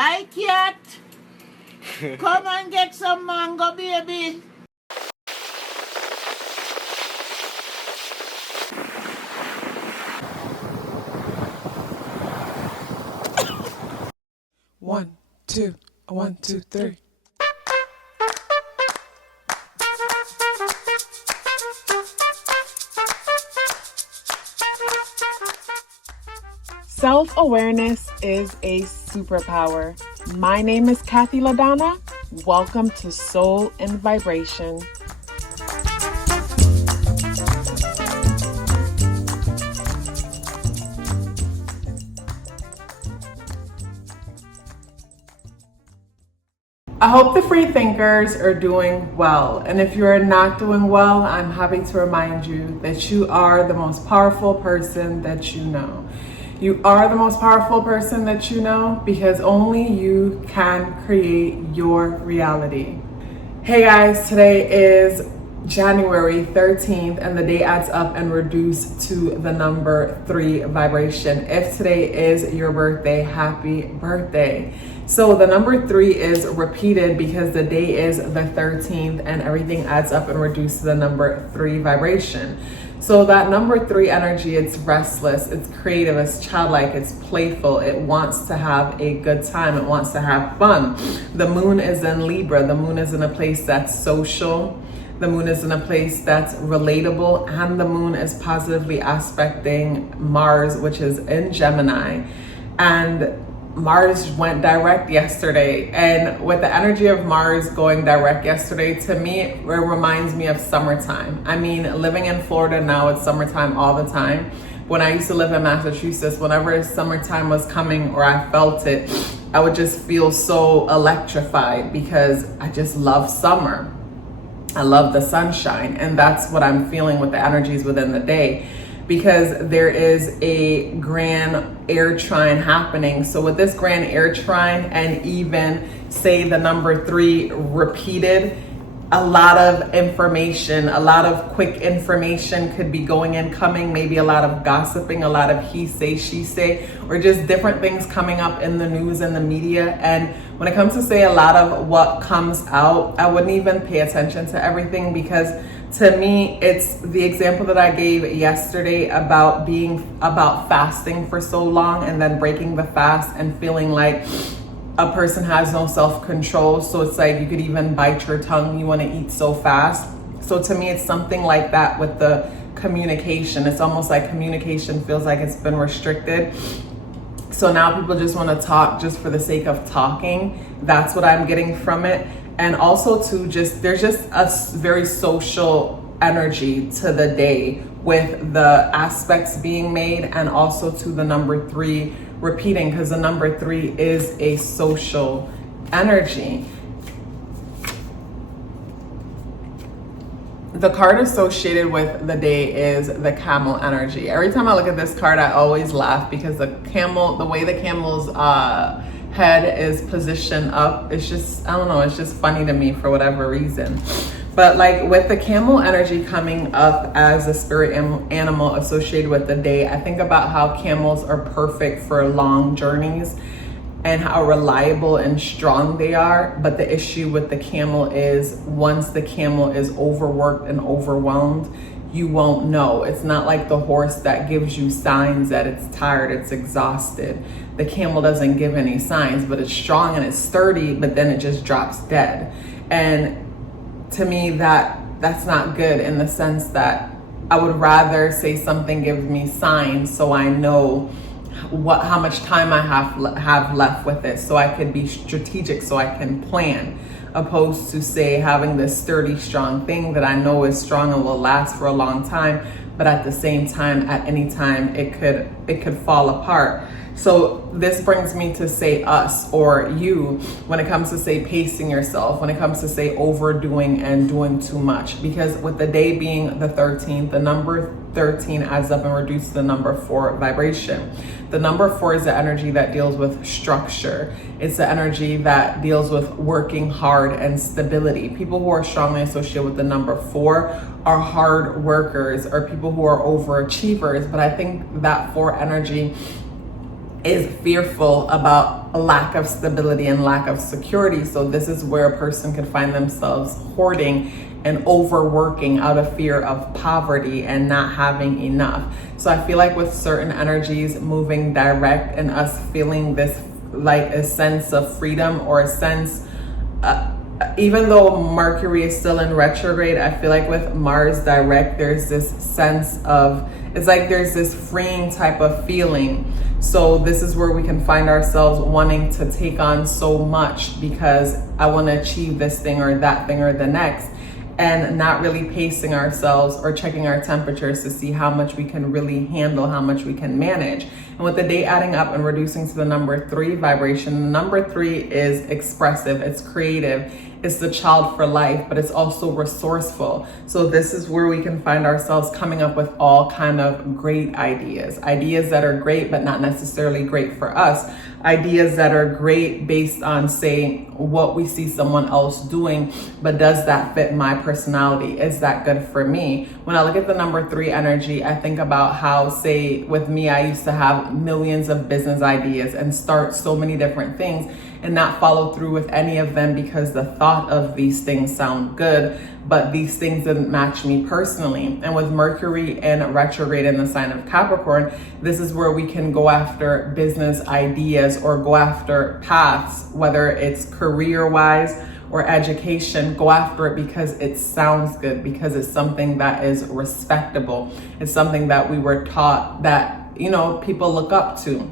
Hi, cat. Come and get some mango, baby. One, two, 1, 2, 3. Self-awareness is a superpower. My name is KathyLaDonna. Welcome to Soul and Vibration. I hope the free thinkers are doing well. And if you're not doing well, I'm happy to remind you that you are the most powerful person that you know. You are the most powerful person that you know because only you can create your reality. Hey guys, today is January 13th and the day adds up and reduced to the number 3 vibration. If today is your birthday, happy birthday. So the number 3 is repeated because the day is the 13th and everything adds up and reduced to the number 3 vibration. So that number 3 energy, it's restless, it's creative, it's childlike, it's playful, it wants to have a good time, it wants to have fun. The moon is in Libra, the moon is in a place that's social, the moon is in a place that's relatable, and the moon is positively aspecting Mars, which is in Gemini. And Mars went direct yesterday, and with the energy of Mars going direct yesterday, to me, it reminds me of summertime. I mean, living in Florida now, it's summertime all the time. When I used to live in Massachusetts, whenever summertime was coming or I felt it, I would just feel so electrified because I just love summer. I love the sunshine, and that's what I'm feeling with the energies within the day, because there is a grand air trine happening. So with this grand air trine and even say the number 3 repeated, a lot of information, a lot of quick information could be going and coming, maybe a lot of gossiping, a lot of he say, she say, or just different things coming up in the news and the media. And when it comes to say a lot of what comes out, I wouldn't even pay attention to everything, because to me, it's the example that I gave yesterday about fasting for so long and then breaking the fast and feeling like a person has no self-control. So it's like you could even bite your tongue. You want to eat so fast. So to me, it's something like that with the communication. It's almost like communication feels like it's been restricted. So now people just want to talk just for the sake of talking. That's what I'm getting from it. And also to there's just a very social energy to the day with the aspects being made, and also to the number 3 repeating, because the number 3 is a social energy. The card associated with the day is the camel energy. Every time I look at this card, I always laugh because the way the camel's head is positioned up, it's just, I don't know, it's just funny to me for whatever reason. But like with the camel energy coming up as a spirit animal associated with the day, I think about how camels are perfect for long journeys and how reliable and strong they are. But the issue with the camel is once the camel is overworked and overwhelmed, you won't know. It's not like the horse that gives you signs that it's tired, it's exhausted. The camel doesn't give any signs, but it's strong and it's sturdy, but then it just drops dead. And to me, that's not good, in the sense that I would rather say something gives me signs so I know how much time I have left with it, so I could be strategic, so I can plan, opposed to say having this sturdy, strong thing that I know is strong and will last for a long time, but at the same time, at any time, it could fall apart. So this brings me to say us or you when it comes to say pacing yourself, when it comes to say overdoing and doing too much. Because with the day being the 13th, the number 13 adds up and reduces the number 4 vibration. The number 4 is the energy that deals with structure. It's the energy that deals with working hard and stability. People who are strongly associated with the number 4 are hard workers or people who are overachievers. But I think that 4 energy is fearful about a lack of stability and lack of security. So this is where a person could find themselves hoarding and overworking out of fear of poverty and not having enough. So I feel like with certain energies moving direct and us feeling this like a sense of freedom or a sense, even though Mercury is still in retrograde, I feel like with Mars direct, there's this sense of, it's like there's this freeing type of feeling. So this is where we can find ourselves wanting to take on so much because I want to achieve this thing or that thing or the next, and not really pacing ourselves or checking our temperatures to see how much we can really handle, how much we can manage. And with the date adding up and reducing to the number 3 vibration, the number 3 is expressive, it's creative, it's the child for life, but it's also resourceful. So this is where we can find ourselves coming up with all kind of great ideas that are great, but not necessarily great for us. Ideas that are great based on, say, what we see someone else doing, but does that fit my personality? Is that good for me? When I look at the number 3 energy, I think about how, say, with me, I used to have millions of business ideas and start so many different things and not follow through with any of them because the thought of these things sound good, but these things didn't match me personally. And with Mercury in retrograde in the sign of Capricorn, this is where we can go after business ideas or go after paths, whether it's career-wise or education. Go after it because it sounds good, because it's something that is respectable. It's something that we were taught that, you know, people look up to.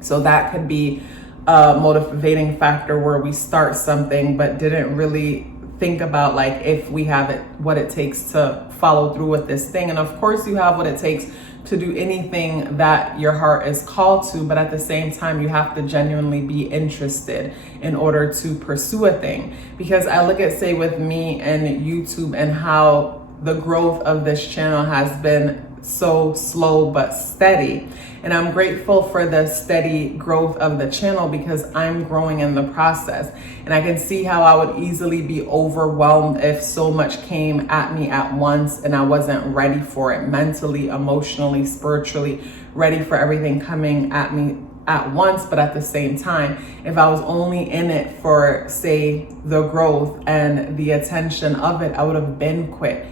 So that could be a motivating factor where we start something but didn't really think about like if we have it, what it takes to follow through with this thing. And of course you have what it takes to do anything that your heart is called to, but at the same time you have to genuinely be interested in order to pursue a thing. Because I look at, say, with me and YouTube and how the growth of this channel has been so slow but steady. And I'm grateful for the steady growth of the channel because I'm growing in the process. And I can see how I would easily be overwhelmed if so much came at me at once and I wasn't ready for it mentally, emotionally, spiritually, ready for everything coming at me at once. But at the same time, if I was only in it for, say, the growth and the attention of it, I would have been quit.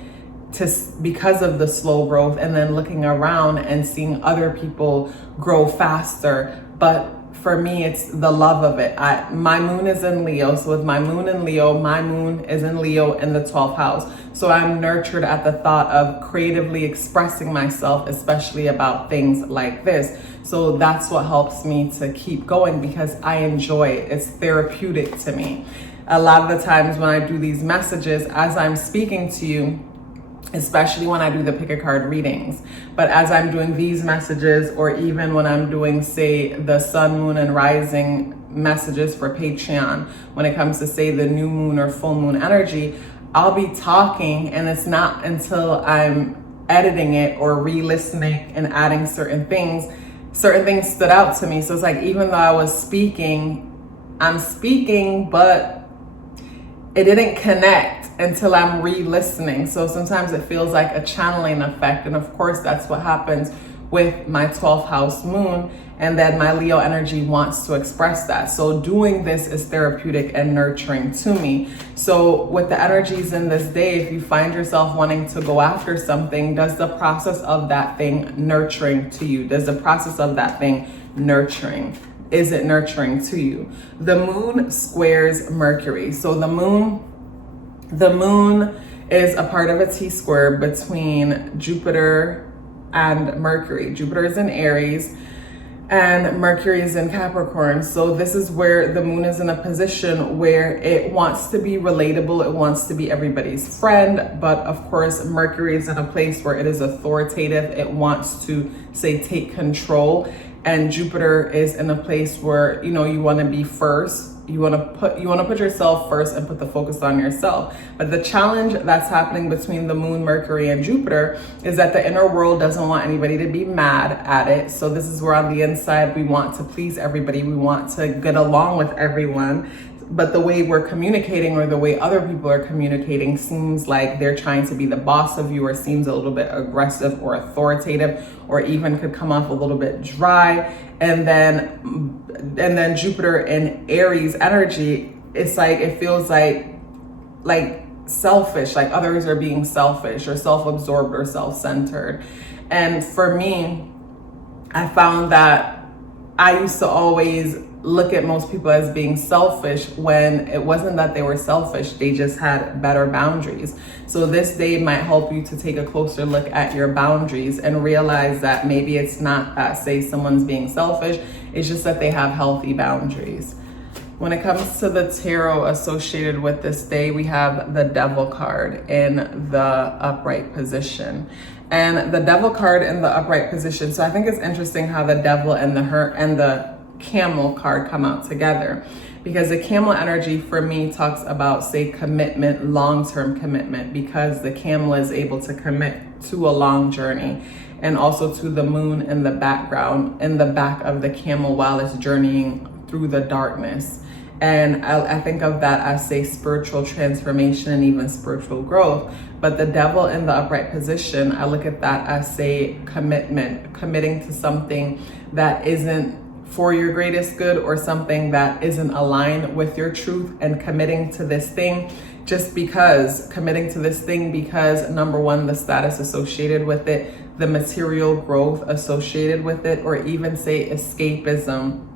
Because of the slow growth, and then looking around and seeing other people grow faster. But for me, it's the love of it. My moon is in Leo. So with my moon in Leo, my moon is in Leo in the 12th house. So I'm nurtured at the thought of creatively expressing myself, especially about things like this. So that's what helps me to keep going because I enjoy it. It's therapeutic to me. A lot of the times when I do these messages, as I'm speaking to you, especially when I do the pick a card readings. But as I'm doing these messages, or even when I'm doing, say, the sun, moon, and rising messages for Patreon, when it comes to, say, the new moon or full moon energy, I'll be talking and it's not until I'm editing it or re-listening and adding certain things stood out to me. So it's like, even though I was speaking, I'm speaking, but it didn't connect until I'm re-listening. So sometimes it feels like a channeling effect. And of course, that's what happens with my 12th house moon. And then my Leo energy wants to express that. So doing this is therapeutic and nurturing to me. So with the energies in this day, if you find yourself wanting to go after something, does the process of that thing nurturing to you? Does the process of that thing nurturing? Is it nurturing to you? The moon squares Mercury. So the moon is a part of a T-square between Jupiter and Mercury. Jupiter is in Aries and Mercury is in Capricorn. So this is where the moon is in a position where it wants to be relatable. It wants to be everybody's friend. But of course, Mercury is in a place where it is authoritative. It wants to, say, take control. And Jupiter is in a place where, you know, you want to be first. You want to put yourself first and put the focus on yourself. But the challenge that's happening between the moon, Mercury, and Jupiter is that the inner world doesn't want anybody to be mad at it. So this is where on the inside we want to please everybody. We want to get along with everyone. but the way we're communicating or the way other people are communicating seems like they're trying to be the boss of you, or seems a little bit aggressive or authoritative, or even could come off a little bit dry. And then Jupiter in Aries energy, it's like, it feels like selfish, like others are being selfish or self-absorbed or self-centered. And for me, I found that I used to always look at most people as being selfish when it wasn't that they were selfish, they just had better boundaries. So this day might help you to take a closer look at your boundaries and realize that maybe it's not that, say, someone's being selfish, it's just that they have healthy boundaries. When it comes to the tarot associated with this day, we have the Devil card in the upright position. And the Devil card in the upright position, so I think it's interesting how the Devil and the Camel card come out together, because the Camel energy for me talks about, say, commitment, long-term commitment, because the Camel is able to commit to a long journey, and also to the moon in the background, in the back of the Camel while it's journeying through the darkness. And I think of that as, say, spiritual transformation and even spiritual growth. But the Devil in the upright position, I look at that as, say, commitment, committing to something that isn't for your greatest good, or something that isn't aligned with your truth, and committing to this thing just because, committing to this thing because, number one, the status associated with it, the material growth associated with it, or even, say, escapism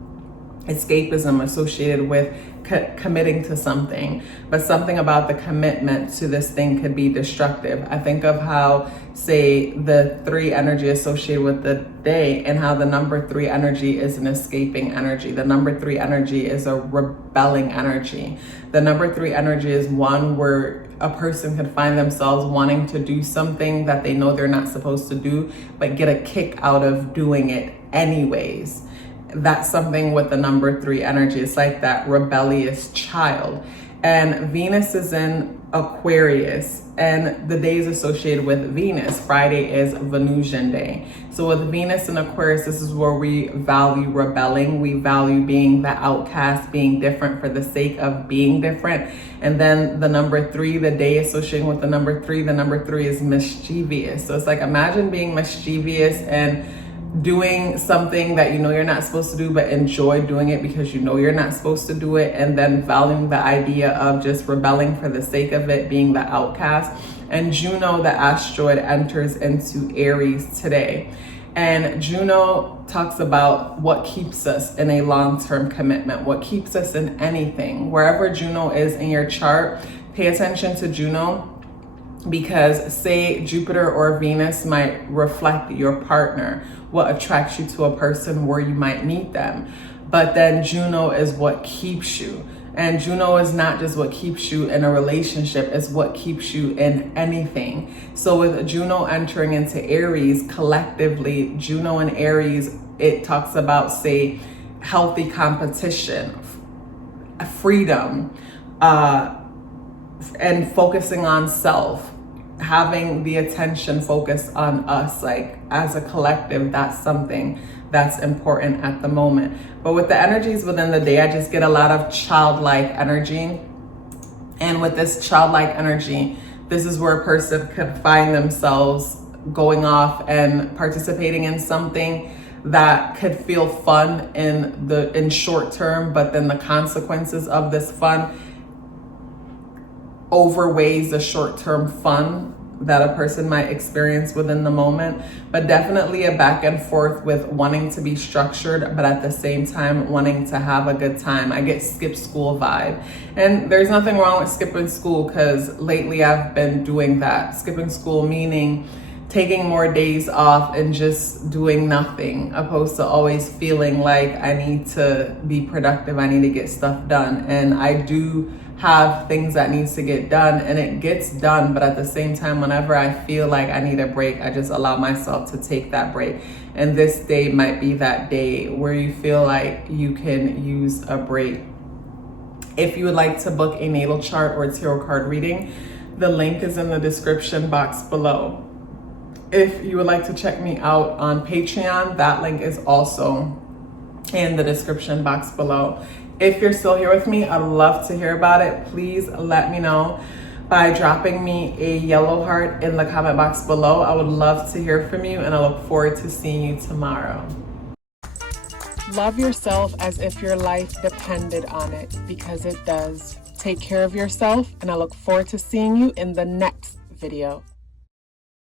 associated with committing to something. But something about the commitment to this thing could be destructive. I think of how, say, the 3 energy associated with the day, and how the number 3 energy is an escaping energy. The number 3 energy is a rebelling energy. The number 3 energy is one where a person could find themselves wanting to do something that they know they're not supposed to do, but get a kick out of doing it anyways. That's something with the number 3 energy. It's like that rebellious child. And Venus is in Aquarius, and the days associated with Venus, Friday is Venusian day. So with Venus in Aquarius, this is where we value rebelling. We value being the outcast, being different for the sake of being different. And then the number 3, the day associated with the number 3 is mischievous. So it's like, imagine being mischievous and doing something that you know you're not supposed to do, but enjoy doing it because you know you're not supposed to do it, and then valuing the idea of just rebelling for the sake of it, being the outcast. And Juno, the asteroid, enters into Aries today. And Juno talks about what keeps us in a long-term commitment, what keeps us in anything. Wherever Juno is in your chart, pay attention to Juno, because, say, Jupiter or Venus might reflect your partner, what attracts you to a person, where you might meet them. But then Juno is what keeps you. And Juno is not just what keeps you in a relationship, it's what keeps you in anything. So with Juno entering into Aries, collectively, Juno and Aries, it talks about, say, healthy competition, freedom, and focusing on self, having the attention focused on us. Like, as a collective, that's something that's important at the moment. But with the energies within the day, I just get a lot of childlike energy. And with this childlike energy, this is where a person could find themselves going off and participating in something that could feel fun in short term, but then the consequences of this fun overweighs the short-term fun that a person might experience within the moment. But definitely a back and forth with wanting to be structured, but at the same time wanting to have a good time. I get skip school vibe, and there's nothing wrong with skipping school, because lately I've been doing that. Skipping school meaning taking more days off and just doing nothing, opposed to always feeling like I need to be productive, I need to get stuff done. And I do have things that needs to get done, and it gets done, but at the same time, whenever I feel like I need a break, I just allow myself to take that break. And this day might be that day where you feel like you can use a break. If you would like to book a natal chart or a tarot card reading, the link is in the description box below. If you would like to check me out on Patreon, that link is also in the description box below. If you're still here with me, I'd love to hear about it. Please let me know by dropping me a yellow heart in the comment box below. I would love to hear from you, and I look forward to seeing you tomorrow. Love yourself as if your life depended on it, because it does. Take care of yourself, and I look forward to seeing you in the next video.